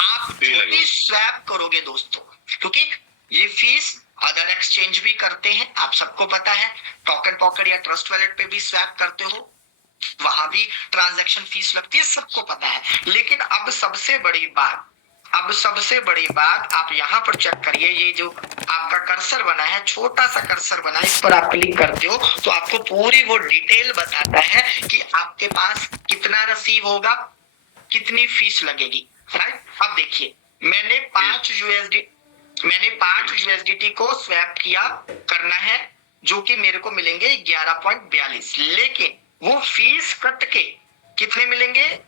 आप जो भी स्वैप करोगे दोस्तों, क्योंकि ये फीस अदर एक्सचेंज भी करते हैं, आप सबको पता है, टोकन पॉकेट या ट्रस्ट वॉलेट पे भी स्वैप करते हो, वहां भी ट्रांजैक्शन फीस लगती है, सबको पता है। लेकिन अब सबसे बड़ी बात आप यहाँ पर चेक करिए, ये जो आपका कर्सर बना है, छोटा सा कर्सर बना है, इस पर आप क्लिक करते हो तो आपको पूरी वो डिटेल बताता है कि आपके पास कितना रिसीव होगा, कितनी फीस लगेगी, राइट। अब देखिए, मैंने 5 यूएसडीटी को स्वैप किया करना है, जो कि मेरे को मिलेंगे 11.42, लेकिन वो फीस कट के कितने मिलेंगे?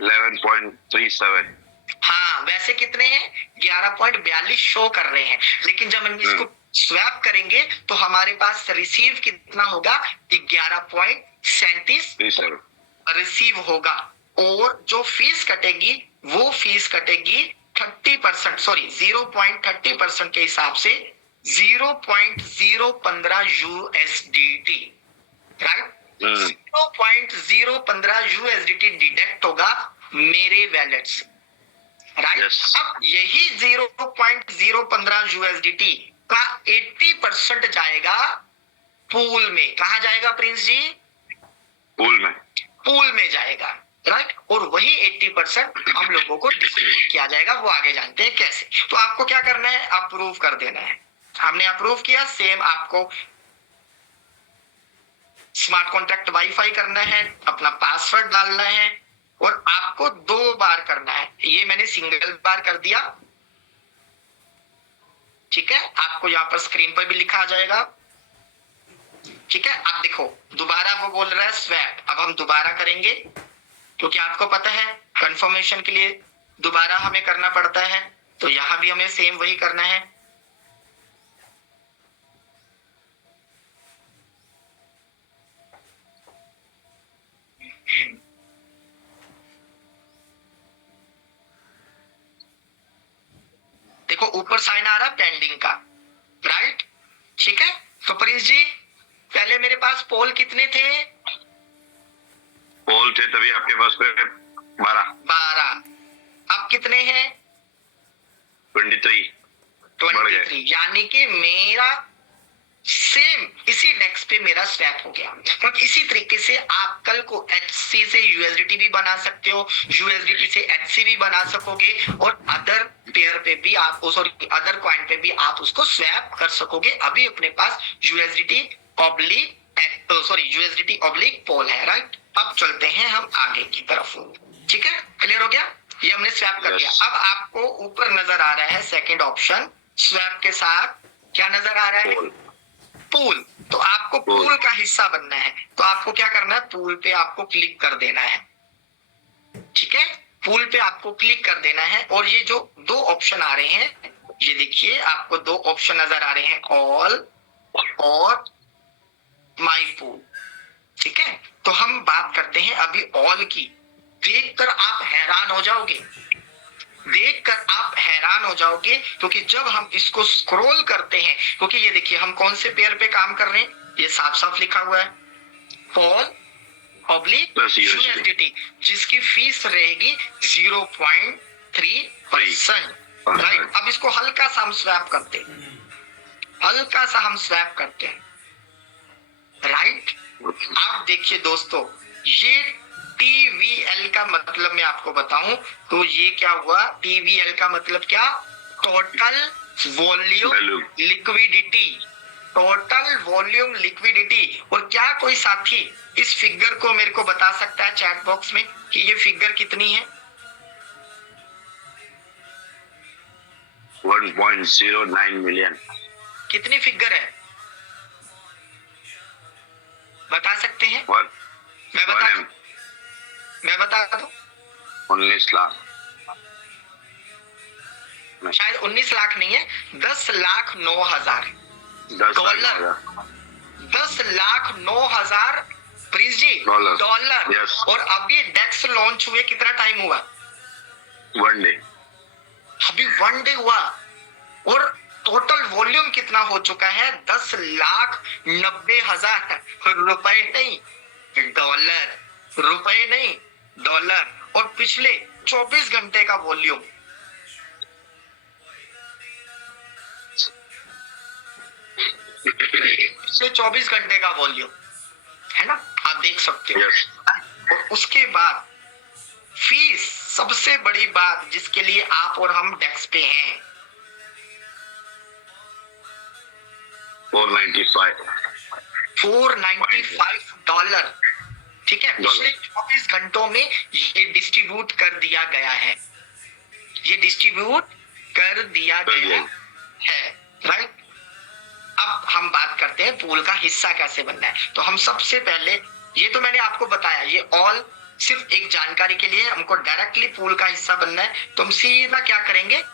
11.37। हाँ, वैसे कितने हैं? 11.42 शो कर रहे हैं, लेकिन जब हम इसको स्वैप करेंगे तो हमारे पास रिसीव कितना होगा? 11.37 रिसीव होगा। और जो फीस कटेगी वो फीस कटेगी 30%, सॉरी 0.30% के हिसाब से 0.015 यूएसडीटी, राइट। 0.015 यूएसडीटी डिडक्ट होगा मेरे वैलेट से, राइट। अब यही 0.015 यूएसडीटी का 80% जाएगा पूल में। कहा जाएगा प्रिंस जी? पूल में जाएगा, राइट। और वही 80% हम लोगों को डिस्ट्रीब्यूट किया जाएगा, वो आगे जानते हैं कैसे। तो आपको क्या करना है? अप्रूव कर देना है। हमने अप्रूव किया, सेम आपको स्मार्ट कॉन्ट्रैक्ट वाईफाई करना है, अपना पासवर्ड डालना है, और आपको 2 बार करना है। ये मैंने सिंगल बार कर दिया, ठीक है। आपको यहाँ पर स्क्रीन पर भी लिखा आ जाएगा, ठीक है। अब देखो, दोबारा वो बोल रहा है स्वैप। अब हम दोबारा करेंगे, क्योंकि आपको पता है कंफर्मेशन के लिए दोबारा हमें करना पड़ता है, तो यहां भी हमें सेम वही करना है। देखो ऊपर साइन आ रहा पेंडिंग का, राइट, ठीक है। तो प्रिंस जी, पहले मेरे पास पोल कितने थे? पोल थे तभी आपके पास 12। अब कितने हैं? 23। यानी कि मेरा सेम इसी डेस्क पे मेरा स्वैप हो गया। अब इसी तरीके से आप कल को HC से USDT भी बना सकते हो, USDT से HC भी बना सकोगे, और अदर पेयर पे भी आप, सॉरी अदर कॉइन पे भी आप उसको स्वैप कर सकोगे। अभी अपने पास USDT ऑब्लिक पोल है, राइट। अब चलते हैं हम आगे की तरफ, ठीक है। क्लियर हो गया? ये हमने स्वैप कर दिया। अब आपको ऊपर नजर आ रहा है सेकंड ऑप्शन, स्वैप के साथ क्या नजर आ रहा है? पूल। तो आपको पूल का हिस्सा बनना है, तो आपको क्या करना है? पूल पे आपको क्लिक कर देना है, ठीक है। पूल पे आपको क्लिक कर देना है, और ये जो 2 ऑप्शन आ रहे हैं, ये देखिए आपको 2 ऑप्शन नजर आ रहे हैं, ऑल और माई पूल, ठीक है। तो हम बात करते हैं अभी ऑल की। देखकर आप हैरान हो जाओगे, क्योंकि जब हम इसको स्क्रॉल करते हैं, क्योंकि ये देखिए हम कौन से पेयर पे काम कर रहे हैं, ये साफ साफ लिखा हुआ है, पोल ऑब्लिक USDT, जिसकी फीस रहेगी 0.3%, राइट। अब इसको हल्का सा हम स्वैप करते हैं, राइट। आप देखिए दोस्तों, ये TVL का मतलब मैं आपको बताऊं तो ये क्या हुआ? TVL का मतलब क्या? Total volume liquidity. और क्या कोई साथी इस फिगर को मेरे को बता सकता है चैट बॉक्स में कि ये फिगर कितनी है? 1.09 मिलियन। कितनी फिगर है बता सकते हैं? मैं बता दूं 19 लाख। शायद 19 लाख नहीं है, 10,09,000 डॉलर। 10,09,000 प्रिंस जी डॉलर। yes. और अभी डेक्स लॉन्च हुए कितना टाइम हुआ? 1 डे। अभी 1 डे हुआ, और टोटल वॉल्यूम कितना हो चुका है? 10,90,000 रुपए नहीं डॉलर, और पिछले 24 घंटे का वॉल्यूम, पिछले 24 घंटे का वॉल्यूम है ना, आप देख सकते हो। Yes. और उसके बाद फीस, सबसे बड़ी बात जिसके लिए आप और हम डेस्क पे हैं, 495 $495, ठीक है। पिछले 24 घंटों में ये डिस्ट्रीब्यूट कर दिया गया है, ये डिस्ट्रीब्यूट कर दिया गया है, राइट। अब हम बात करते हैं पूल का हिस्सा कैसे बनना है। तो हम सबसे पहले, ये तो मैंने आपको बताया, ये ऑल सिर्फ एक जानकारी के लिए, हमको डायरेक्टली पूल का हिस्सा बनना है तो हम सीधा क्या करेंगे,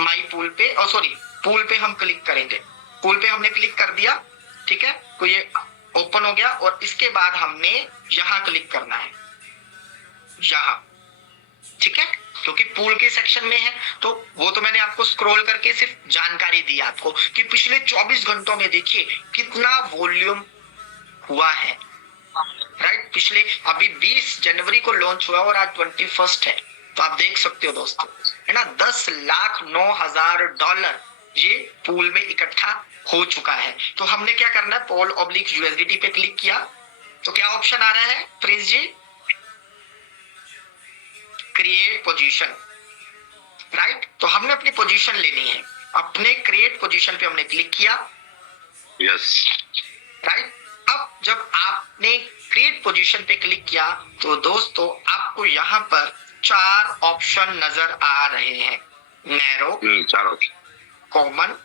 माई पूल पे, और सॉरी पूल पे हम क्लिक करेंगे। पूल पे हमने क्लिक कर दिया, ठीक है, तो ये ओपन हो गया। और इसके बाद हमने यहां क्लिक करना है, यहां, ठीक है, क्योंकि पूल के सेक्शन में है। तो वो तो मैंने आपको स्क्रॉल करके सिर्फ जानकारी दी आपको कि पिछले 24 घंटों में देखिए कितना वॉल्यूम हुआ है, राइट। पिछले अभी 20 जनवरी को लॉन्च हुआ और आज 21 है, तो आप देख सकते हो दोस्तों, है ना, $10,09,000 ये पूल में इकट्ठा हो चुका है। तो हमने क्या करना है, पोल ऑब्लिक यूएसडीटी पे क्लिक किया तो क्या ऑप्शन आ रहा है प्रिंस जी, क्रिएट पोजीशन, राइट। तो हमने अपनी पोजीशन लेनी है, अपने क्रिएट पोजीशन पे हमने क्लिक किया, यस, राइट। अब जब आपने क्रिएट पोजीशन पे क्लिक किया तो दोस्तों आपको यहाँ पर 4 ऑप्शन नजर आ रहे हैं, नैरो, 4 ऑप्शन, कॉमन,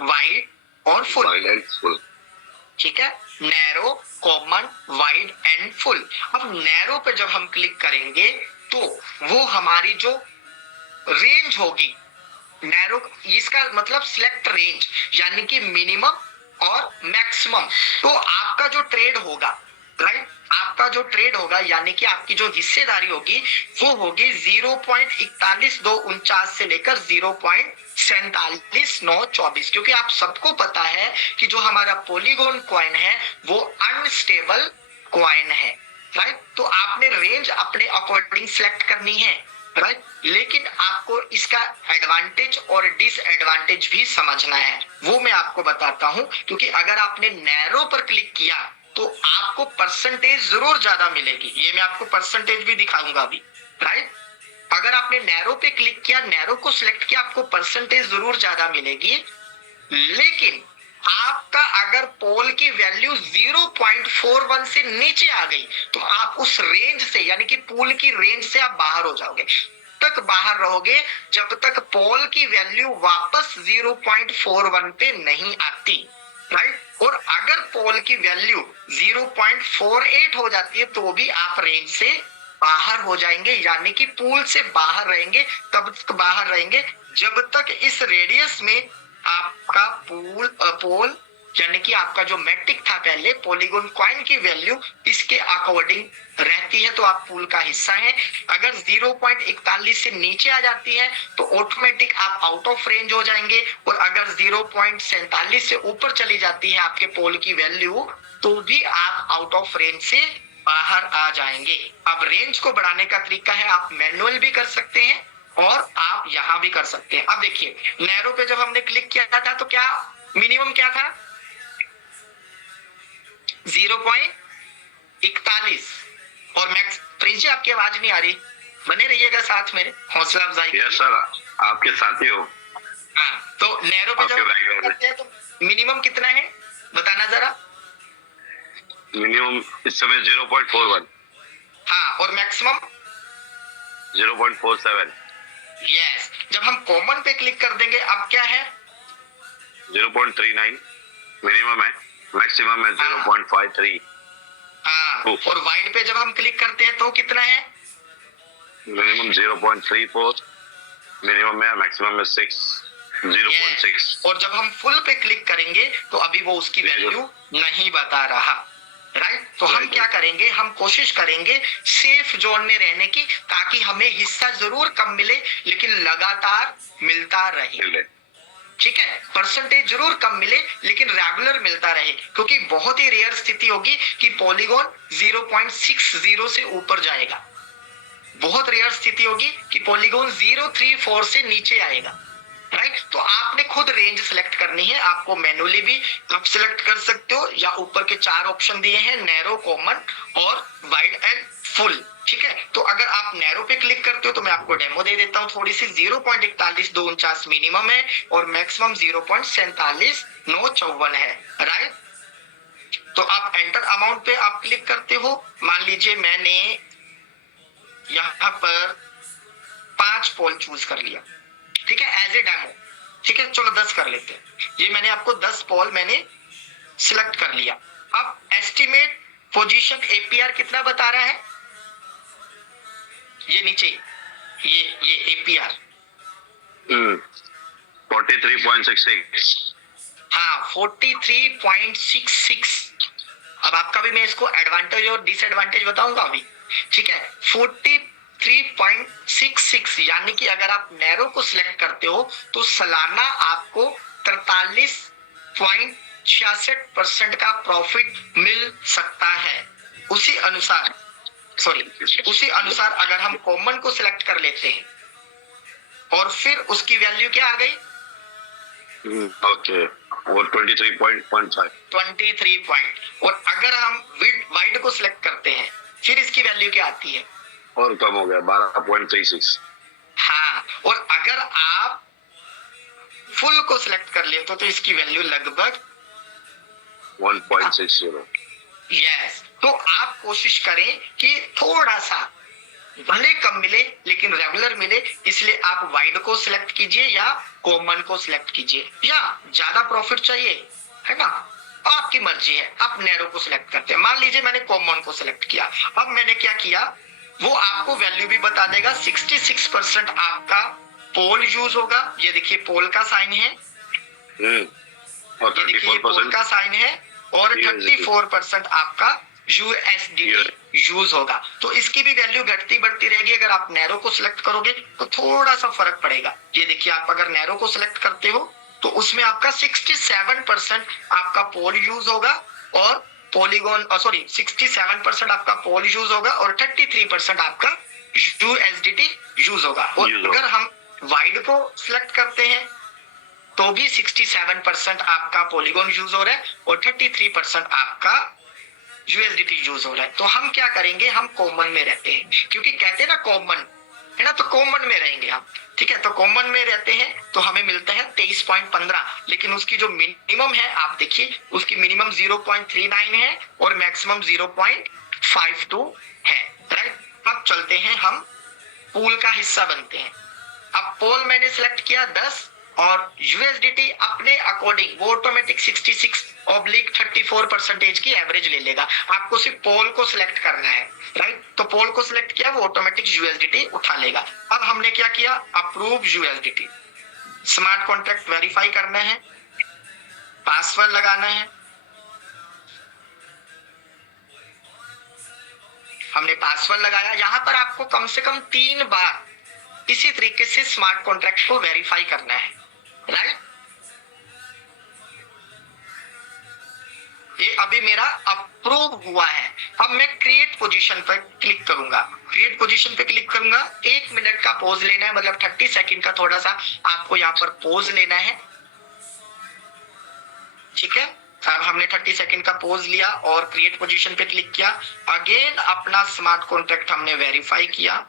वाइड और फुल, वाइड एंड फुल, ठीक है, narrow, common, wide and full. अब नैरो पे जब हम क्लिक करेंगे तो वो हमारी जो रेंज होगी, नैरो इसका मतलब सिलेक्ट रेंज, यानी कि मिनिमम और मैक्सिमम। तो आपका जो ट्रेड होगा, राइट, आपका जो ट्रेड होगा यानी कि आपकी जो हिस्सेदारी होगी वो होगी 0.41249 से लेकर 0.47924, क्योंकि आप सबको पता है कि जो हमारा पॉलीगॉन कॉइन है वो अनस्टेबल कॉइन है, राइट। तो आपने रेंज अपने अकॉर्डिंग सिलेक्ट करनी है, राइट। लेकिन आपको इसका एडवांटेज और डिसएडवांटेज भी समझना है, वो मैं आपको बताता हूं। क्योंकि अगर आपने नैरो पर क्लिक किया तो आपको परसेंटेज जरूर ज्यादा मिलेगी, ये मैं आपको परसेंटेज भी दिखाऊंगा अभी, राइट। अगर आपने नैरो पे क्लिक किया, नैरो को सिलेक्ट किया, आपको परसेंटेज जरूर ज्यादा मिलेगी। लेकिन आपका अगर पोल की वैल्यू 0.41 से नीचे आ गई तो आप उस रेंज से, यानी कि पूल की रेंज से आप बाहर हो जाओगे, तक बाहर रहोगे जब तक पोल की वैल्यू वापस 0.41 पे नहीं आती, राइट। और अगर पोल की वैल्यू 0.48 हो जाती है तो भी आप रेंज से बाहर हो जाएंगे, यानी कि पूल से बाहर रहेंगे। तब तक बाहर रहेंगे जब तक इस रेडियस में आपका पोल यानी कि आपका जो मैट्रिक था पहले, पॉलीगॉन कॉइन की वैल्यू इसके अकॉर्डिंग रहती है तो आप पूल का हिस्सा हैं। अगर 0.41 से नीचे आ जाती है तो ऑटोमेटिक आप आउट ऑफ रेंज हो जाएंगे, और अगर 0.47 से ऊपर चली जाती है आपके पोल की वैल्यू तो भी आप आउट ऑफ रेंज से बाहर आ जाएंगे। अब रेंज को बढ़ाने का तरीका है, आप मैनुअल भी कर सकते हैं और आप यहां भी कर सकते हैं। अब देखिए नैरो पे जब हमने क्लिक किया था तो क्या मिनिमम क्या था, 0.41, और मैक्स। प्रिंस जी आपकी आवाज नहीं आ रही, बने रहिएगा साथ मेरे, हौसला अफजाई। यस सर, आपके साथ ही हो। हाँ, तो नैरो पे जब करते हैं तो मिनिमम कितना है बताना जरा। मिनिमम इस समय 0.41, हाँ, और मैक्सिमम 0.47, यस। जब हम कॉमन पे क्लिक कर देंगे अब क्या है, 0.39 मिनिमम है, मैक्सिमम है 0.53। हाँ, और वाइड पे जब हम क्लिक करते हैं तो कितना है, मिनिमम 0.34, मिनिमम है, मैक्सिमम है 0.6। और जब हम फुल पे क्लिक करेंगे तो अभी वो उसकी वैल्यू नहीं बता रहा, राइट। तो हम क्या करेंगे, हम कोशिश करेंगे सेफ जोन में रहने की, ताकि हमें हिस्सा जरूर कम मिले लेकिन लगातार मिलता रहे, ठीक है। परसेंटेज जरूर कम मिले लेकिन रेगुलर मिलता रहे, क्योंकि बहुत ही रेयर स्थिति होगी कि पॉलीगॉन 0.60 से ऊपर जाएगा, बहुत रेयर स्थिति होगी कि पॉलीगॉन 0, 3, 4 से नीचे आएगा, राइट। तो आपने खुद रेंज सेलेक्ट करनी है, आपको मैनुअली भी आप सिलेक्ट कर सकते हो, या ऊपर के 4 ऑप्शन दिए हैं, नैरो, कॉमन और वाइड एंड फुल, ठीक है। तो अगर आप नैरो पे क्लिक करते हो तो मैं आपको डेमो दे देता हूं थोड़ी सी। 0.4129 मिनिमम है और मैक्सिमम 0.479454 है, राइट। तो आप एंटर अमाउंट पे आप क्लिक करते हो। मान लीजिए मैंने यहाँ पर 5 पोल चूज कर लिया, ठीक है, एज ए डेमो, ठीक है। चलो 10 कर लेते हैं। ये मैंने आपको 10 पोल मैंने सिलेक्ट कर लिया। अब एस्टिमेट पोजीशन एपीआर कितना बता रहा है, ये नीचे ये एपीआर 43.66। हाँ 43.66। अब आपका भी मैं इसको एडवांटेज और डिसएडवांटेज बताऊंगा अभी, ठीक है। 43.66 यानी कि अगर आप नैरो को सिलेक्ट करते हो तो सालाना आपको 43.66% का प्रॉफिट मिल सकता है। उसी अनुसार अगर हम कॉमन को सिलेक्ट कर लेते हैं और फिर उसकी वैल्यू क्या आ गई, ओके, वो 23.5। 23 पॉइंट। और अगर हम वाइड को सिलेक्ट करते हैं फिर इसकी वैल्यू क्या आती है, और कम हो गया 12.36। हाँ, और अगर आप फुल को सिलेक्ट कर लेते हो तो इसकी वैल्यू लगभग 1.60। यस। तो आप कोशिश करें कि थोड़ा सा भले कम मिले लेकिन रेगुलर मिले, इसलिए आप वाइड को सिलेक्ट कीजिए या कॉमन को सिलेक्ट कीजिए, या ज्यादा प्रॉफिट चाहिए, है ना, आपकी मर्जी है, आप नैरो को सिलेक्ट करते हैं। मान लीजिए मैंने कॉमन को सिलेक्ट किया। अब मैंने क्या किया, वो आपको वैल्यू भी बता देगा। 66% आपका पोल यूज होगा, ये देखिए पोल का साइन है, और ये देखिए पोल का साइन है, और 34% आपका यूएसडीटी यूज होगा। तो इसकी भी वैल्यू घटती बढ़ती रहेगी। अगर आप नैरो को सिलेक्ट करोगे तो थोड़ा सा फर्क पड़ेगा। ये देखिए आप अगर नैरो को सिलेक्ट करते हो तो उसमें आपका 67% आपका पोल यूज होगा और पॉलीगॉन 67% आपका पोल यूज होगा और 33% आपका यूएसडीटी यूज होगा। और अगर हम वाइड को सिलेक्ट करते हैं तो भी 67% आपका पॉलीगॉन यूज हो रहा है और 33% आपका यूएसडीटी यूज हो रहा है। तो हम क्या करेंगे, हम कॉमन में रहते हैं, क्योंकि कहते हैं ना कॉमन, है ना, तो कॉमन में रहेंगे हम, ठीक है। तो कॉमन में रहते हैं तो हमें मिलता है 23.15, लेकिन उसकी जो मिनिमम है आप देखिए, उसकी मिनिमम 0.39 है और मैक्सिमम 0.52 है, राइट। अब चलते हैं, हम पूल का हिस्सा बनते हैं। अब पोल मैंने सिलेक्ट किया 10 और यूएसडीटी अपने अकॉर्डिंग वो ऑटोमेटिक 66/34% की एवरेज ले लेगा। आपको सिर्फ पोल को सिलेक्ट करना है, राइट। तो पोल को सिलेक्ट किया, वो ऑटोमेटिक यूएसडीटी उठा लेगा। अब हमने क्या किया, approve USDT, smart contract verify करना है, पासवर्ड लगाना है। हमने पासवर्ड लगाया। यहां पर आपको कम से कम 3 बार इसी तरीके से स्मार्ट कॉन्ट्रैक्ट को वेरीफाई करना है, राइट। ये अभी मेरा अप्रूव हुआ है। अब मैं क्रिएट पोजीशन पर क्लिक करूंगा। क्रिएट पोजीशन पे क्लिक करूंगा, 1 मिनट का पॉज लेना है, मतलब 30 सेकंड का थोड़ा सा आपको यहाँ पर पॉज लेना है, ठीक है। अब हमने 30 सेकंड का पॉज लिया और क्रिएट पोजीशन पे क्लिक किया। अगेन अपना स्मार्ट कॉन्ट्रैक्ट हमने वेरीफाई किया।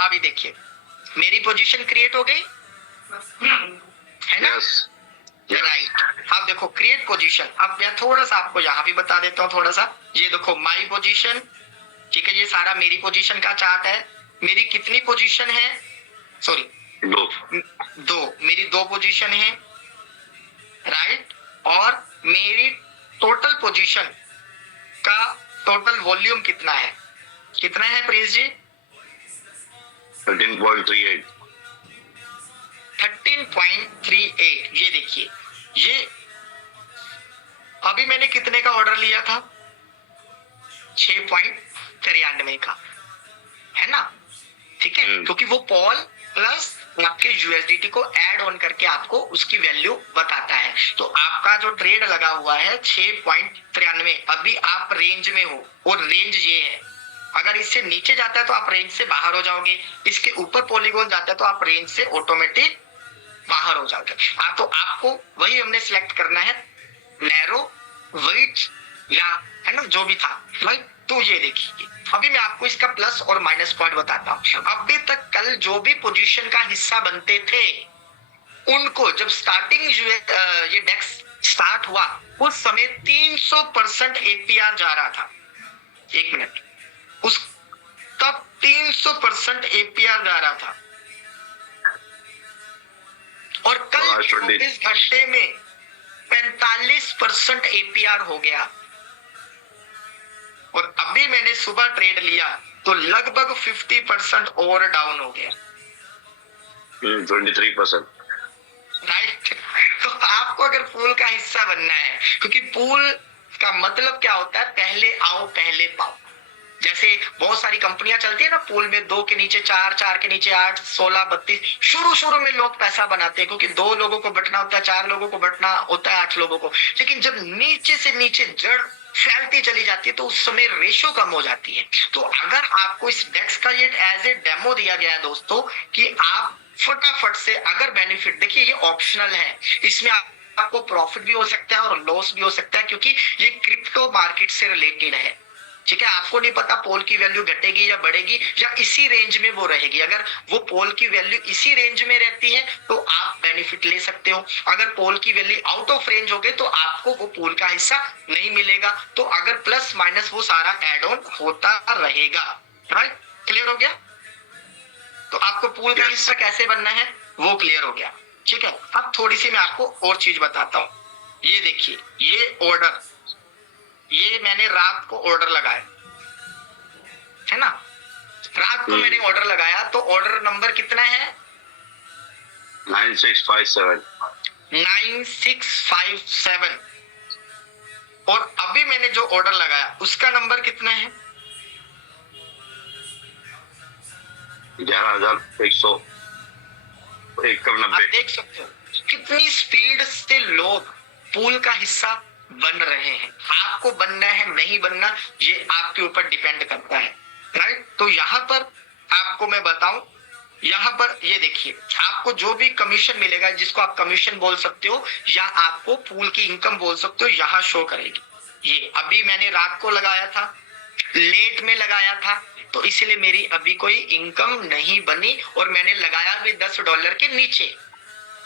अभी देखिए मेरी पोजीशन क्रिएट हो गई, है ना, राइट। अब देखो क्रिएट पोजीशन। अब मैं थोड़ा सा आपको यहाँ भी बता देता हूँ थोड़ा सा। ये देखो माई पोजीशन, ठीक है, ये सारा मेरी पोजीशन का चार्ट है। मेरी कितनी पोजीशन है, सॉरी 2 मेरी 2 पोजीशन है, राइट। और मेरी टोटल पोजीशन का टोटल वॉल्यूम कितना है प्रिंस जी, 13.38। 13.38। ये देखिए, ये अभी मैंने कितने का ऑर्डर लिया था, 6.93 का, है ना, ठीक है। क्योंकि वो पोल प्लस आपके यूएसडीटी को ऐड ऑन करके आपको उसकी वैल्यू बताता है। तो आपका जो ट्रेड लगा हुआ है 6.93, अभी आप रेंज में हो और रेंज ये है। अगर इससे नीचे जाता है तो आप रेंज से बाहर हो जाओगे, इसके ऊपर पॉलीगॉन जाता है तो आप रेंज से ऑटोमेटिक बाहर हो जाओगे। तो आपको वही हमने सिलेक्ट करना है, नैरो, वाइट या है ना जो भी था, राइट। तो ये देखिए अभी मैं आपको इसका प्लस और माइनस पॉइंट बताता हूँ। अभी तक कल जो भी पोजीशन का हिस्सा बनते थे उनको जब स्टार्टिंग ये डेक्स स्टार्ट हुआ उस समय 300% एपीआर जा रहा था। एक मिनट, उस तब 300% एपीआर जा रहा था और कल 24 घंटे में 45% एपीआर हो गया। और अभी मैंने सुबह ट्रेड लिया तो लगभग 50% और डाउन हो गया, 23%। राइट। तो आपको अगर पूल का हिस्सा बनना है, क्योंकि पूल का मतलब क्या होता है, पहले आओ पहले पाओ। जैसे बहुत सारी कंपनियां चलती है ना, पूल में 2 के नीचे 4, 4 के नीचे 8, 16, 32। शुरू में लोग पैसा बनाते हैं क्योंकि 2 लोगों को बटना होता है, 4 लोगों को बटना होता है, 8 लोगों को। लेकिन जब नीचे से नीचे जड़ फैलती चली जाती है तो उस समय रेशो कम हो जाती है। तो अगर आपको इस डेक्स का ये एज ए डेमो दिया गया है दोस्तों कि आप फटाफट से अगर बेनिफिट, देखिए ये ऑप्शनल है, इसमें आपको प्रॉफिट भी हो सकता है और लॉस भी हो सकता है क्योंकि ये क्रिप्टो मार्केट से रिलेटेड है। ठीक है, आपको नहीं पता पोल की वैल्यू घटेगी या बढ़ेगी या इसी रेंज में वो रहेगी। अगर वो पोल की वैल्यू इसी रेंज में रहती है तो आप बेनिफिट ले सकते हो। अगर पोल की वैल्यू आउट ऑफ रेंज हो गई तो आपको वो पोल का हिस्सा नहीं मिलेगा। तो अगर प्लस माइनस वो सारा एड ऑन होता रहेगा। राइट, क्लियर हो गया? तो आपको पूल का हिस्सा कैसे बनना है वो क्लियर हो गया। ठीक है, अब थोड़ी सी मैं आपको और चीज बताता हूँ। ये देखिए, ये ऑर्डर, ये मैंने रात को ऑर्डर लगाया है ना, रात को मैंने ऑर्डर लगाया तो ऑर्डर नंबर कितना है? 9657। 9657। और अभी मैंने जो ऑर्डर लगाया उसका नंबर कितना है? 11,191। आप देख सकते हो कितनी स्पीड से लोग पूल का हिस्सा बन रहे हैं। आपको बनना है नहीं बनना ये आपके ऊपर डिपेंड करता है। राइट, तो यहाँ पर आपको मैं बताऊं, यहाँ पर ये देखिए आपको जो भी कमीशन मिलेगा, जिसको आप कमीशन बोल सकते हो या आपको पूल की इनकम बोल सकते हो, यहाँ शो करेगी। ये अभी मैंने रात को लगाया था, लेट में लगाया था, तो इसलिए मेरी अभी कोई इनकम नहीं बनी और मैंने लगाया भी $10 के नीचे।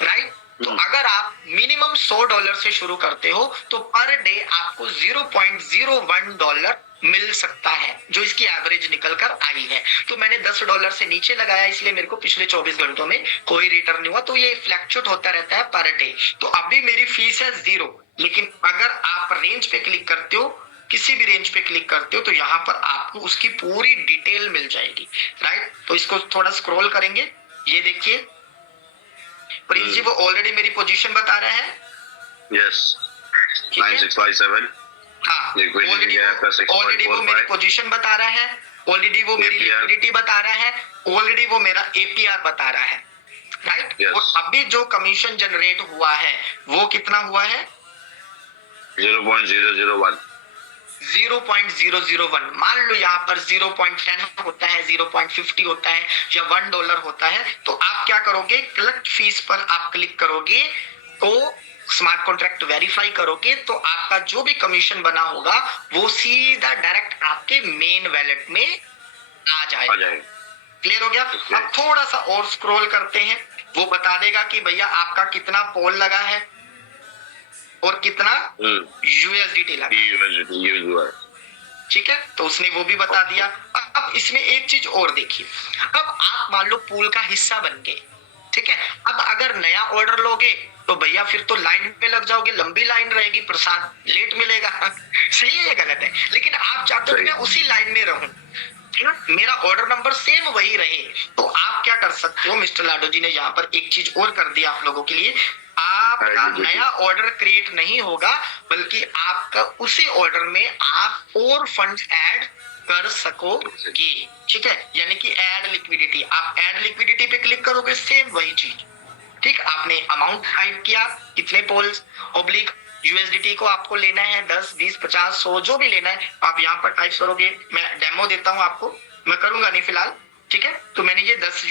राइट, तो अगर आप मिनिमम $100 से शुरू करते हो तो पर डे आपको $0.01 मिल सकता है, जो इसकी एवरेज निकल कर आई है। तो मैंने $10 से नीचे लगाया, इसलिए मेरे को पिछले 24 घंटों में कोई रिटर्न नहीं हुआ। तो ये फ्लैक्चुएट होता रहता है पर डे। तो अभी मेरी फीस है 0, लेकिन अगर आप रेंज पे क्लिक करते हो, किसी भी रेंज पे क्लिक करते हो तो यहाँ पर आपको उसकी पूरी डिटेल मिल जाएगी। राइट, तो इसको थोड़ा स्क्रॉल करेंगे। ये देखिए प्रिंस जी, वो ऑलरेडी मेरी पोजीशन बता रहा है। यस, 9657। हाँ, ऑलरेडी वो मेरी पोजीशन बता रहा है, ऑलरेडी वो मेरी लिक्विडिटी बता रहा है, ऑलरेडी वो मेरा एपीआर बता रहा है। राइट, और अभी जो कमीशन जनरेट हुआ है वो कितना हुआ है? 0.001। 0.001। मान लो यहाँ पर 0.10 होता है, 0.50 होता है या $1 होता है, तो आप क्या करोगे? कलेक्ट फीस पर आप क्लिक करोगे तो स्मार्ट कॉन्ट्रैक्ट वेरीफाई करोगे तो आपका जो भी कमीशन बना होगा वो सीधा डायरेक्ट आपके मेन वैलेट में आ जाएगा। क्लियर हो गया? अब थोड़ा सा और स्क्रॉल करते हैं, वो बता देगा कि भैया आपका कितना पोल लगा है और कितना यूएसडीटी लगा। ठीक है, तो उसने वो भी बता दिया। अब इसमें एक चीज और देखिए, अब आप मान लो पूल का हिस्सा बन गए, ठीक है। अब अगर नया ऑर्डर लोगे तो भैया फिर तो लाइन पे लग जाओगे, लंबी लाइन रहेगी, प्रसाद लेट मिलेगा। सही है या गलत है? लेकिन आप चाहते हो कि मैं उसी लाइन में रहूं, मेरा ऑर्डर नंबर सेम वही रहे, तो आप क्या कर सकते हो? मिस्टर लाडो जी ने यहाँ पर एक चीज और कर दिया आप लोगों के लिए। आपका नया ऑर्डर क्रिएट नहीं होगा, बल्कि आपका उसी ऑर्डर में आप और फंड ऐड कर सकोगे। ठीक है, यानी कि ऐड लिक्विडिटी, आप ऐड लिक्विडिटी पे क्लिक करोगे, सेम वही चीज। ठीक, आपने अमाउंट टाइप किया, कितने पोल्स ऑब्लिक यूएसडीटी को आपको लेना है, 10, 20, 50, 100 जो भी लेना है आप यहाँ पर टाइप करोगे। मैं डेमो देता हूँ आपको, मैं करूंगा नहीं फिलहाल। ठीक है, तो मैंने ये 10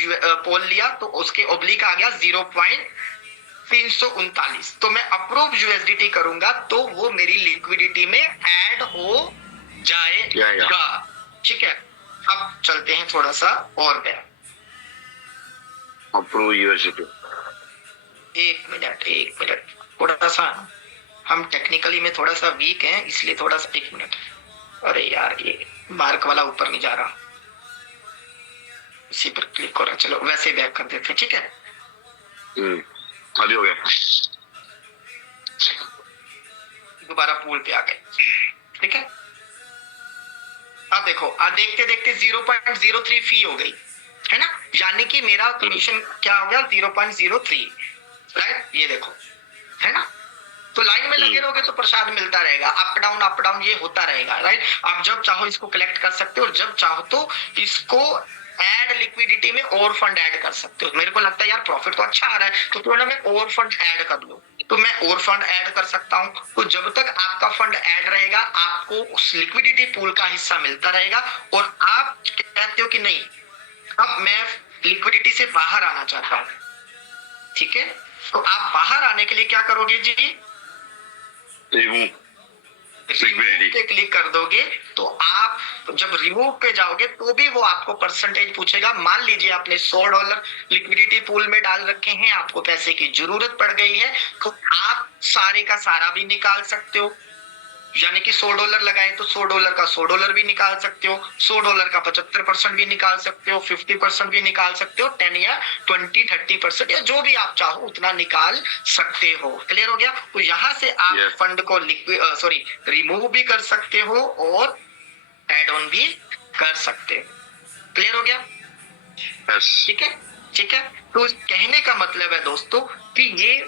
पोल लिया तो उसके ऑब्लिक आ गया 0.339, तो मैं अप्रूव यूएसडीटी करूंगा तो वो मेरी लिक्विडिटी में ऐड हो जाएगा। ठीक है, अब चलते हैं थोड़ा सा और गया। अप्रूव यूएसडीटी, एक मिनट थोड़ा सा हम टेक्निकली में थोड़ा सा वीक हैं, इसलिए थोड़ा सा, एक मिनट। अरे यार ये मार्क वाला ऊपर नहीं जा रहा, इसी पर क्लिक हो रहा। चलो वैसे बैक कर देते हैं। ठीक है, अभी हो गया, दोबारा पूल पे आ गए। ठीक है, अब देखो, देखते देखते 0.03 फी हो गई है ना, यानी कि मेरा कमीशन क्या हो गया 0.03, राइट। ये देखो है ना, तो लाइन में लगे रहोगे तो प्रसाद मिलता रहेगा, अप डाउन ये होता रहेगा, राइट। आप जब चाहो इसको कलेक्ट कर सकते हो और जब चाहो तो इसको ऐड लिक्विडिटी में और फंड ऐड कर सकते हो। मेरे को लगता है यार प्रॉफिट तो अच्छा आ रहा है तो क्यों ना मैं और फंड ऐड कर लूं, तो मैं और फंड ऐड कर सकता हूं। तो जब तक आपका फंड ऐड रहेगा आपको उस लिक्विडिटी पूल का हिस्सा मिलता रहेगा। और आप कहते हो कि नहीं अब मैं लिक्विडिटी से बाहर आना चाहता हूं, ठीक है, तो आप बाहर आने के लिए क्या करोगे जी, रिमूव पे क्लिक कर दोगे। तो आप जब रिमूव पे जाओगे तो भी वो आपको परसेंटेज पूछेगा। मान लीजिए आपने $100 लिक्विडिटी पूल में डाल रखे हैं, आपको पैसे की जरूरत पड़ गई है, तो आप सारे का सारा भी निकाल सकते हो, यानी कि $100 लगाए तो $100 का $100 भी निकाल सकते हो, $100 का 75% भी निकाल सकते हो, 50% भी निकाल सकते हो, 10 या 20, 30% या जो भी आप चाहो उतना निकाल सकते हो। क्लियर हो गया। तो यहाँ से आप फंड को रिमूव भी कर सकते हो और एड ऑन भी कर सकते हो। क्लियर हो गया। ठीक है, ठीक है। तो कहने का मतलब है दोस्तों कि ये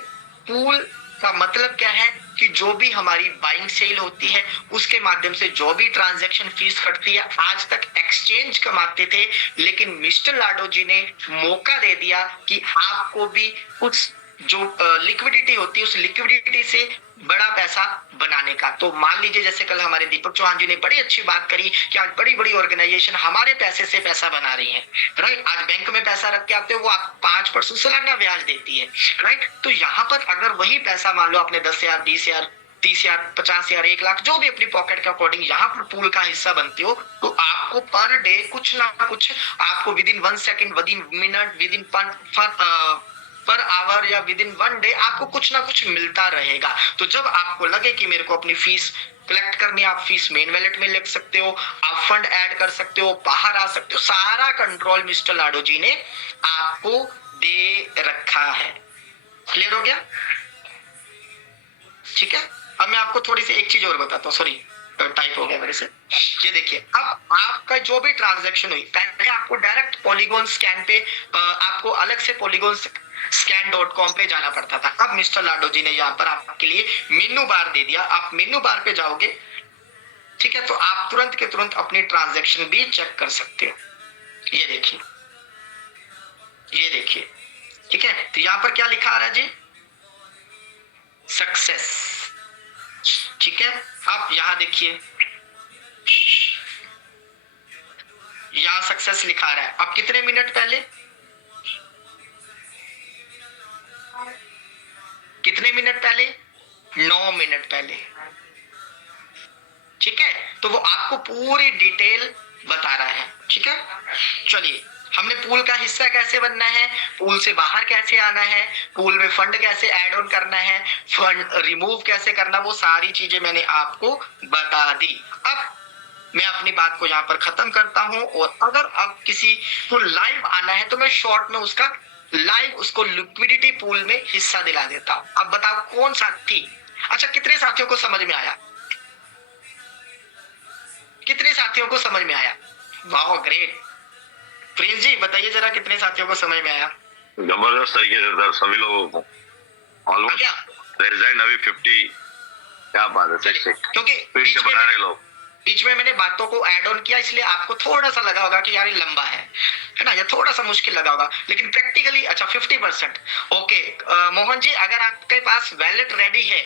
पूल का मतलब क्या है कि जो भी हमारी बाइंग सेल होती है उसके माध्यम से जो भी ट्रांजैक्शन फीस कटती है, आज तक एक्सचेंज कमाते थे, लेकिन मिस्टर लाडो जी ने मौका दे दिया कि आपको भी कुछ जो लिक्विडिटी होती है उस लिक्विडिटी से बड़ा पैसा बनाने का। तो मान लीजिए जैसे कल हमारे दीपक चौहान जी ने बड़ी अच्छी बात करी कि आज बड़ी बड़ी ऑर्गेनाइजेशन हमारे पैसे से पैसा बना रही है, राइट। आज बैंक में पैसा रख के आते हो, वो आप 5% सालाना ब्याज देती है, राइट। तो यहाँ पर अगर वही पैसा मान लो आपने 10,000, 20,000, 30,000, 50,000, 1 लाख जो भी अपनी पॉकेट के अकॉर्डिंग यहाँ पर पूल का हिस्सा बनते हो, तो आपको पर डे कुछ ना कुछ आपको within 1 second, within minute, within per hour या विदिन 1 डे आपको कुछ ना कुछ मिलता रहेगा। तो जब आपको लगे कि मेरे को अपनी फीस कलेक्ट करनी है, आप फीस मेन वैलेट में लिख सकते हो, आप फंड ऐड कर सकते हो, बाहर आ सकते हो, सारा कंट्रोल मिस्टर लाडो जी ने आपको दे रखा है। क्लियर हो गया। ठीक है, अब मैं आपको थोड़ी सी एक चीज और बताता हूँ, सॉरी टाइप हो गया मेरे से। ये देखिए, अब आपका जो भी ट्रांजैक्शन हुई, पहले आपको डायरेक्ट पॉलीगॉन स्कैन पे आपको अलग से पॉलीगॉन scan.com पे जाना पड़ता था। अब मिस्टर लाडो जी ने यहाँ पर आपके लिए मेनू बार दे दिया, आप मेनू बार पे जाओगे, ठीक है, तो आप तुरंत के तुरंत अपनी ट्रांजैक्शन भी चेक कर सकते हो। ये देखिए, ये देखिए, ठीक है। तो यहाँ पर क्या लिखा आ रहा है जी, सक्सेस, ठीक है। अब यहाँ देखिए, यहाँ सक्सेस लिखा रहा है। अब कितने मिनट पहले, कितने मिनट पहले, 9 मिनट पहले, ठीक है। तो वो आपको पूरी डिटेल बता रहा है, ठीक है। चलिए, हमने पूल का हिस्सा कैसे बनना है, पूल से बाहर कैसे आना है, पूल में फंड कैसे ऐड ऑन करना है, फंड रिमूव कैसे करना, वो सारी चीजें मैंने आपको बता दी। अब मैं अपनी बात को यहाँ पर खत्म करता हूं, और अगर अब किसी को लाइव आना है तो मैं शॉर्ट में उसका लाइव उसको लिक्विडिटी पूल में हिस्सा दिला देता हूं। अब बताओ कौन साथी, अच्छा कितने साथियों को समझ में आया, कितने साथियों को समझ में आया, वाह ग्रेट। प्रिंस जी बताइए जरा कितने साथियों को समझ में आया। जबरदस्त तरीके से था, सभी लोगों को ऑलमोस्ट रिजाइन अभी 50, क्या बात है, क्योंकि बीच में बीच में मैंने बातों को ऐड ऑन किया, इसलिए आपको थोड़ा सा लगा होगा कि यार ये लंबा है ना, ये थोड़ा सा मुश्किल लगा होगा, लेकिन प्रैक्टिकली अच्छा 50%। ओके मोहन जी, अगर आपके पास वैलेट रेडी है,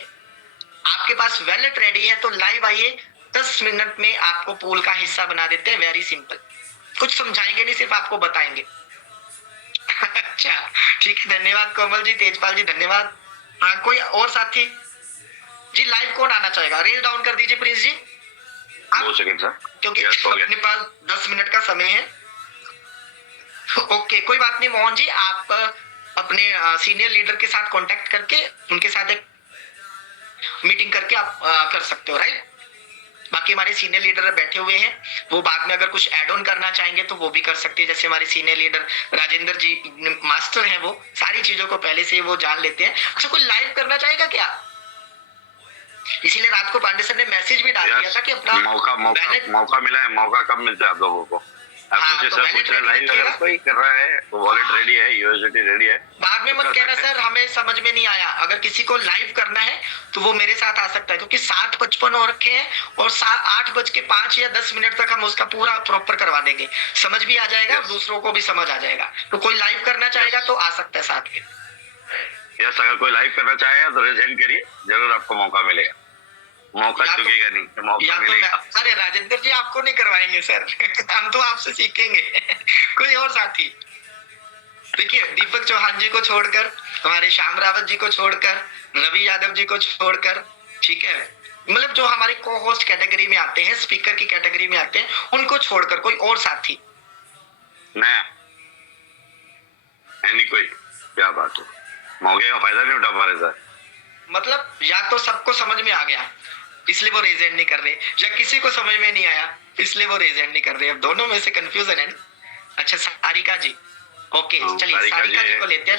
आपके पास वैलेट रेडी है तो लाइव आइए, 10 मिनट में आपको पूल का हिस्सा बना देते हैं। वेरी सिंपल, कुछ समझाएंगे नहीं, सिर्फ आपको बताएंगे। अच्छा ठीक है, धन्यवाद कोमल जी, तेजपाल जी धन्यवाद। हाँ कोई और साथी जी, लाइव कौन आना चाहेगा? रेल डाउन कर दीजिए प्लीज जी। 2 सेकंड सर, क्योंकि Yes, हो गया। अपने पास 10 मिनट का समय है। ओके कोई बात नहीं मोहन जी, आप अपने सीनियर लीडर के साथ कांटेक्ट करके उनके साथ एक मीटिंग करके आप कर सकते हो, राइट। बाकी हमारे सीनियर लीडर बैठे हुए हैं, वो बाद में अगर कुछ ऐड ऑन करना चाहेंगे तो वो भी कर सकते हैं। जैसे हमारे सीनियर लीडर राजेंद्र जी मास्टर हैं, वो सारी चीजों को पहले से वो जान लेते हैं। अच्छा कोई लाइव करना चाहेगा क्या? इसीलिए रात को पांडे सर ने मैसेज भी डाल दिया था कि अपना मौका मिला है। मौका कब मिलता है आप लोगों को? आप हाँ, तो तो सर पूछ रहे लाइव अगर कोई कर रहा है तो वॉलेट रेडी है, यूएसडीटी रेडी है। बाद में मत कहना सर हमें समझ में नहीं आया। अगर किसी को लाइव करना है तो वो मेरे साथ आ सकता है, क्योंकि 7:55 हो रखे हैं और 8:05 या 10 मिनट तक हम उसका पूरा प्रॉपर करवा देंगे, समझ भी आ जाएगा और दूसरों को भी समझ आ जाएगा। तो कोई लाइव करना चाहेगा तो आ सकता है साथ में। यस, अगर कोई लाइव करना चाहे तो रेजेंट करिए, जरूर आपको मौका मिलेगा। मौका चुकेगा नहीं, तो मौका मिलेगा। अरे राजेंद्र जी आपको नहीं करवाएंगे सर हम तो आपसे सीखेंगे कोई और साथी? देखिए दीपक चौहान जी को छोड़कर, हमारे श्याम रावत जी को छोड़कर, रवि यादव जी को छोड़कर, ठीक है, मतलब जो हमारे को होस्ट कैटेगरी में आते हैं, स्पीकर की कैटेगरी में आते हैं, उनको छोड़कर कोई और साथी नया है नहीं कोई? क्या बात है, मौके का फायदा नहीं उठा पा रहे सर। मतलब या तो सबको समझ में आ गया इसलिए वो रेजेंट नहीं कर रहे, या किसी को समझ में नहीं आया इसलिए वो रेजेंट नहीं कर रहे। अब दोनों में से कंफ्यूजन है ना। अच्छा सारिका जी, ओके चलिए सारिका जी को लेते हैं।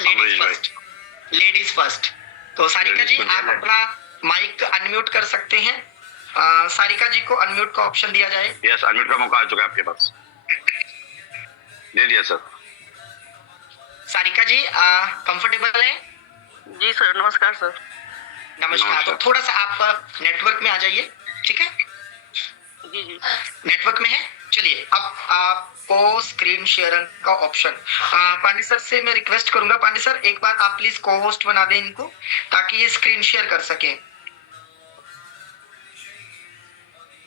Ladies first. तो सारिका जी आप अपना माइक अनम्यूट कर सकते हैं। सारिका जी को अनम्यूट का ऑप्शन दिया जाए। यस, अनम्यूट का मौका आ चुका है आपके पास, दे दिया सर। सारिका जी कंफर्टेबल है? जी सर, नमस्कार सर। नमस्कार। तो थोड़ा सा आप नेटवर्क में आ जाइए, ठीक है? जी जी नेटवर्क में है। चलिए अब आपको स्क्रीन शेयर का ऑप्शन, पांडे सर से मैं रिक्वेस्ट करूंगा, पांडे सर एक बार आप प्लीज को होस्ट बना दें इनको, ताकि ये स्क्रीन शेयर कर सके।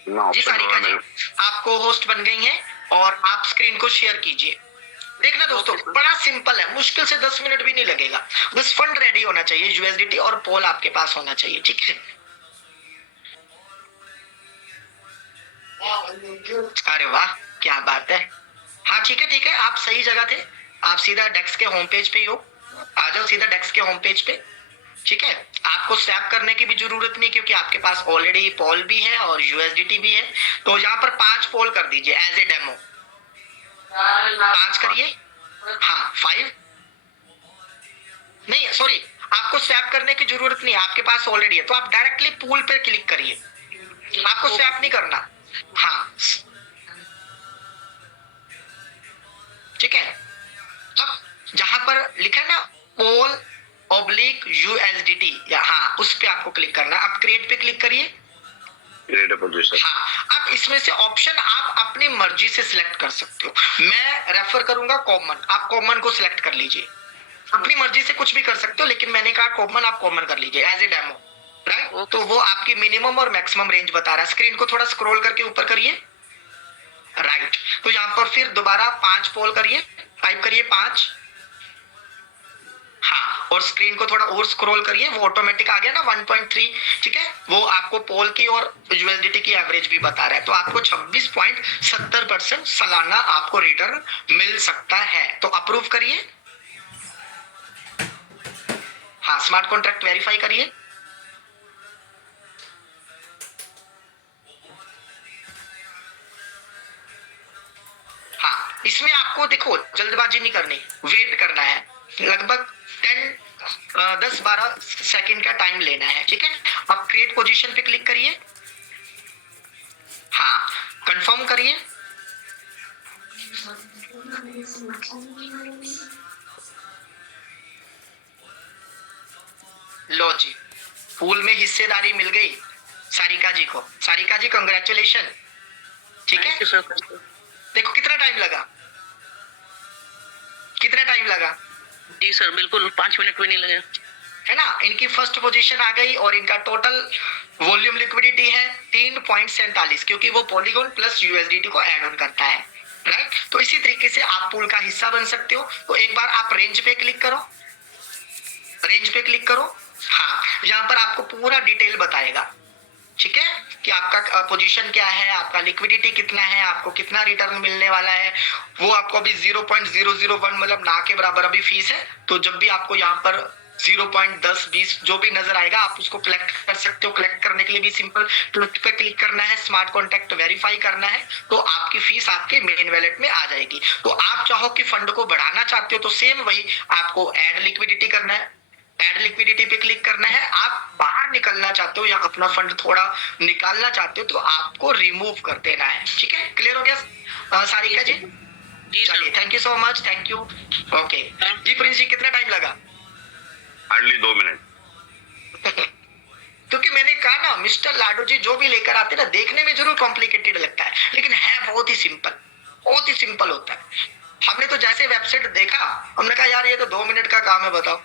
जी सारिका जी आप को होस्ट बन गई हैं और आप स्क्रीन को शेयर कीजिए। देखना दोस्तों बड़ा सिंपल है, मुश्किल से 10 मिनट भी नहीं लगेगा। बस फंड रेडी होना चाहिए, यूएसडीटी और पोल आपके पास होना चाहिए, ठीक है? अरे वाह क्या बात है। हाँ ठीक है आप सही जगह थे। आप सीधा डेक्स के होम पेज पे ही हो, आ जाओ सीधा डेक्स के होम पेज पे, ठीक है? आपको स्वैप करने की भी जरूरत नहीं, क्योंकि आपके पास ऑलरेडी पोल भी है और यूएसडीटी भी है। तो यहाँ पर 5 पोल कर दीजिए एज ए डेमो। 5 करिए। हाँ 5 नहीं सॉरी, आपको स्वैप करने की जरूरत नहीं, आपके पास ऑलरेडी है। तो आप डायरेक्टली पूल पे क्लिक करिए, आपको स्वैप नहीं करना। हाँ ठीक है। अब जहां पर लिखा है ना पोल ऑब्लिक यूएसडीटी, या हाँ उस पे आपको क्लिक करना। अब क्रिएट पे क्लिक करिए। हाँ अब इसमें से ऑप्शन आप अपनी मर्जी से सिलेक्ट कर सकते हो। मैं रेफर करूंगा कॉमन, आप कॉमन को सिलेक्ट कर लीजिए। अपनी मर्जी से कुछ भी कर सकते हो, लेकिन मैंने कहा कॉमन, आप कॉमन कर लीजिए एज ए डेमो, राइट? तो वो आपकी मिनिमम और मैक्सिमम रेंज बता रहा है। स्क्रीन को थोड़ा स्क्रॉल करके ऊपर करिए, राइट। तो यहाँ पर फिर दोबारा 5 पोल करिए, टाइप करिए 5। हाँ और स्क्रीन को थोड़ा और स्क्रॉल करिए, वो ऑटोमेटिक आ गया ना 1.3, ठीक है? वो आपको पोल की और यूएसडीटी की एवरेज भी बता रहा है। तो आपको 26.70% सालाना आपको रिटर्न मिल सकता है। तो अप्रूव करिए। हाँ स्मार्ट कॉन्ट्रैक्ट वेरीफाई करिए। हाँ इसमें आपको देखो जल्दबाजी नहीं करनी, वेट करना है, लगभग 10-12 सेकंड का टाइम लेना है, ठीक है? अब क्रिएट पोजीशन पे क्लिक करिए। हाँ कंफर्म करिए। लो जी पूल में हिस्सेदारी मिल गई सारिका जी को। सारिका जी कंग्रेचुलेशन, ठीक है, थैंक यू सर। देखो कितना टाइम लगा, कितना टाइम लगा, जी सर, बिल्कुल 5 मिनट भी नहीं लगे। है ना। इनकी फर्स्ट पोजीशन आ गई और इनका टोटल वॉल्यूम लिक्विडिटी है 3.47, क्योंकि वो पॉलीगॉन प्लस यूएसडीटी को ऐड ऑन करता है, राइट। तो इसी तरीके से आप पूल का हिस्सा बन सकते हो। तो एक बार आप रेंज पे क्लिक करो, रेंज पे क्लिक करो। हाँ, यहाँ पर आपको पूरा डिटेल बताएगा, ठीक है, कि आपका पोजीशन क्या है, आपका लिक्विडिटी कितना है, आपको कितना रिटर्न मिलने वाला है। वो आपको अभी 0.001 मतलब ना के बराबर अभी फीस है। तो जब भी आपको यहाँ पर 0.10-20 जो भी नजर आएगा आप उसको कलेक्ट कर सकते हो। कलेक्ट करने के लिए भी सिंपल क्लिक पे क्लिक करना है, स्मार्ट कॉन्टैक्ट वेरीफाई करना है, तो आपकी फीस आपके मेन वैलेट में आ जाएगी। तो आप चाहो कि फंड को बढ़ाना चाहते हो तो सेम वही आपको ऐड लिक्विडिटी करना है, ऐड लिक्विडिटी पे क्लिक करना है। आप बाहर निकलना चाहते हो या अपना फंड थोड़ा निकालना चाहते हो तो आपको रिमूव कर देना है, ठीक है। क्लियर हो गया सारिका जी? जी चलिए, sir. Thank you so much, thank you. Okay जी, प्रिंस जी कितना टाइम लगा? Hardly 2 minute. क्योंकि मैंने कहा ना, मिस्टर लाडू जी जो भी लेकर आते हैं ना, देखने में जरूर कॉम्प्लिकेटेड लगता है लेकिन है बहुत ही सिंपल, बहुत ही सिंपल होता है। हमने तो जैसे वेबसाइट देखा हमने कहा यार ये तो 2 मिनट का काम है, बताओ,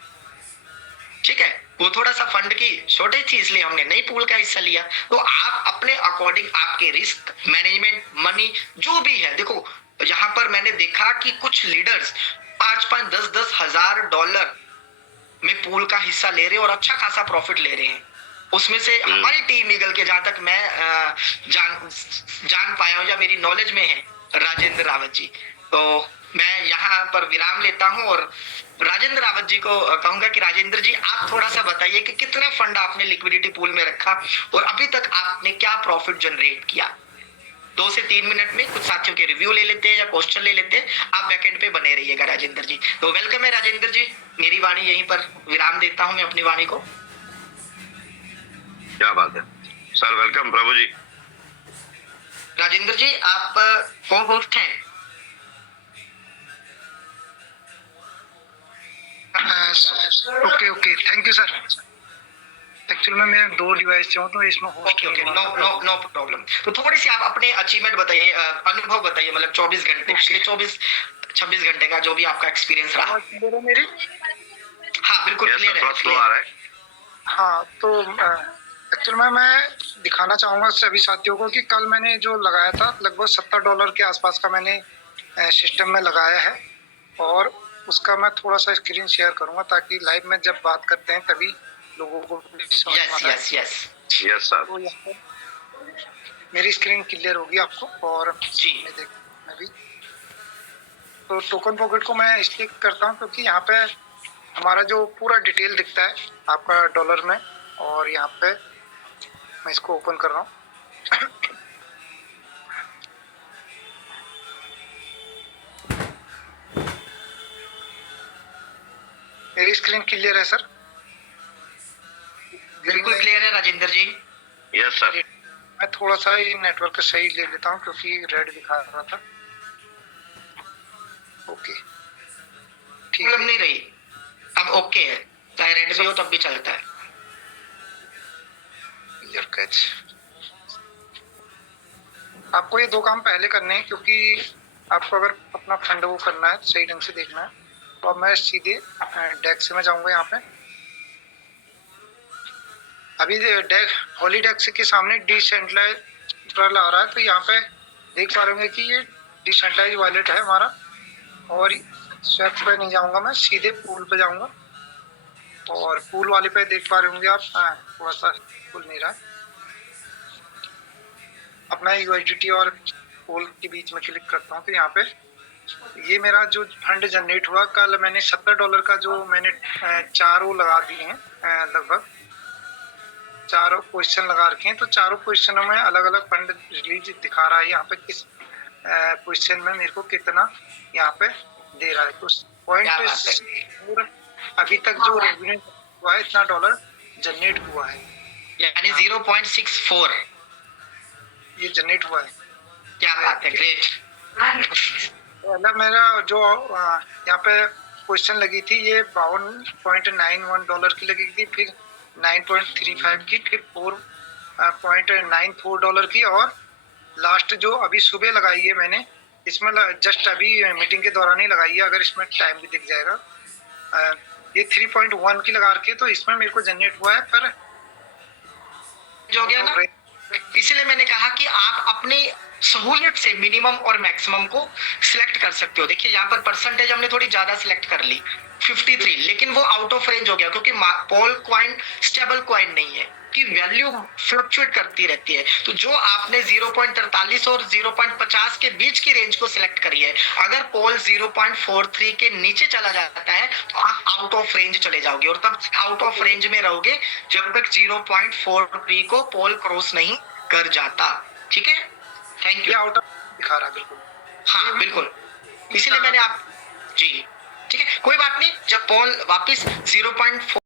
ठीक है। वो थोड़ा सा फंड की शॉर्टेज थी इसलिए हमने नई पूल का हिस्सा लिया। तो आप अपने अकॉर्डिंग आपके रिस्क मैनेजमेंट मनी जो भी है, देखो यहाँ पर मैंने देखा कि कुछ लीडर्स 5-5 10-10 हजार डॉलर में पूल का हिस्सा ले रहे हैं और अच्छा खासा प्रॉफिट ले रहे हैं। उसमें से हमारी टीम ईगल के जहां तक मैं जान पाया हूं या मेरी नॉलेज में है, राजेंद्र रावत जी। तो मैं यहाँ पर विराम लेता हूं और राजेंद्र रावत जी को कहूंगा कि राजेंद्र जी आप थोड़ा सा बताइए कि कितना फंड आपने लिक्विडिटी पूल में रखा और अभी तक आपने क्या प्रॉफिट जनरेट किया। 2 से 3 मिनट में कुछ साथियों के रिव्यू ले लेते हैं या क्वेश्चन ले लेते हैं। आप बैकएंड पे बने रहिएगा राजेंद्र जी। तो वेलकम है राजेंद्र जी, मेरी वाणी यहीं पर विराम देता हूं मैं अपनी वाणी को। क्या बात है सर, वेलकम प्रभु जी। राजेंद्र जी आप को होस्ट हैं? Okay thank you sir. Actually में मैं 2 डिवाइस से हूँ तो इसमें होस्ट ओके नो प्रॉब्लम। तो थोड़ी सी आप अपने अचीवमेंट बताइए, अनुभव बताइए, मतलब 24 घंटे पिछले 24-26 घंटे का जो भी आपका एक्सपीरियंस रहा। मेरी हाँ बिल्कुल क्लियर है, फ्लो आ रहा है। हाँ, तो एक्चुअल में मैं दिखाना चाहूँगा सभी साथियों को कि कल मैंने जो लगाया था लगभग $70 के आसपास का मैंने सिस्टम में लगाया है और उसका मैं थोड़ा सा स्क्रीन शेयर करूँगा ताकि लाइव में जब बात करते हैं तभी लोगों को समझ में आता है। Yes sir. तो यहाँ पे मेरी स्क्रीन क्लियर होगी आपको और जी मैं भी तो टोकन पॉकेट को मैं इसलिए करता हूँ क्योंकि यहाँ पे हमारा जो पूरा डिटेल दिखता है आपका डॉलर में और यहाँ पे मैं इसको ओपन कर रहा हूँ। मेरी स्क्रीन क्लियर है सर? बिल्कुल क्लियर है राजेंद्र जी। Yes sir. मैं थोड़ा सा ये नेटवर्क सही ले लेता हूँ क्योंकि रेड दिखा रहा था। ओके ठीक प्रॉब्लम है। नहीं रही, अब ओके है, चाहे रेड भी हो तब भी चलता है। Clear catch. आपको ये 2 काम पहले करने हैं क्योंकि आपको अगर अपना फंड वो करना है सही ढंग से देखना है तो अब मैं सीधे डेक्स में जाऊंगा। यहाँ पे अभी हॉली डेक्स के सामने डिसेंट्रलाइज्ड आ रहा है तो यहाँ पे देख पा रहे होंगे कि ये डिसेंट्रलाइज्ड वॉलेट है हमारा और स्वेप पे नहीं जाऊंगा, मैं सीधे पूल पे जाऊंगा और पूल वाले पे देख पा रहे होंगे आप। थोड़ा सा पूल नहीं रहा। अब मैं यूएसडीटी और पूल के बीच में क्लिक करता हूँ तो यहाँ पे ये मेरा जो फंड जनरेट हुआ कल मैंने $70 का जो मैंने 4 लगा दिए हैं, लगभग 4 क्वेश्चन लगा रखे हैं। तो चारों क्वेश्चनों में अलग अलग फंड रिलीज दिखा रहा है यहाँ पे किस क्वेश्चन में मेरे को कितना यहाँ पे दे रहा है। तो पॉइंट अभी तक जो रेवेन्यू हुआ है इतना डॉलर जनरेट हुआ है, यानी 0.64 ये जनरेट हुआ है। क्या बात है, ग्रेट। पहला मेरा जो यहाँ पे क्वेश्चन लगी थी ये $52.91 की लगी थी, फिर 9.35 की, फिर $4.94 की और लास्ट जो अभी सुबह लगाई है मैंने, इसमें जस्ट अभी मीटिंग के दौरान ही लगाई है, अगर इसमें टाइम भी दिख जाएगा। ये 3.1 की लगा रखी है, तो इसमें मेरे को जनरेट हुआ है, पर हो गया ना, इसलिए मैंने कहा कि आप अपनी सहूलियत से मिनिमम और मैक्सिमम को सिलेक्ट कर सकते हो। देखिए यहाँ पर परसेंटेज हमने थोड़ी ज्यादा सिलेक्ट कर ली 53, लेकिन वो आउट ऑफ रेंज हो गया, क्योंकि पोल कॉइन स्टेबल कॉइन नहीं है कि वैल्यू फ्लक्चुएट करती रहती है। तो जो आपने 0.43 और 0.50 के बीच की रेंज को सिलेक्ट करी है, अगर पोल 0.43 के नीचे चला जाता है तो आप आउट ऑफ रेंज चले जाओगे, और तब आउट ऑफ रेंज में रहोगे जब तक 0.43 को पोल क्रॉस नहीं कर जाता। ठीक है, थैंक ये यू। आउट ऑफ दिखा रहा है बिल्कुल। हाँ बिल्कुल, इसीलिए मैंने आप जी ठीक है, कोई बात नहीं, जब पोल वापस 0.4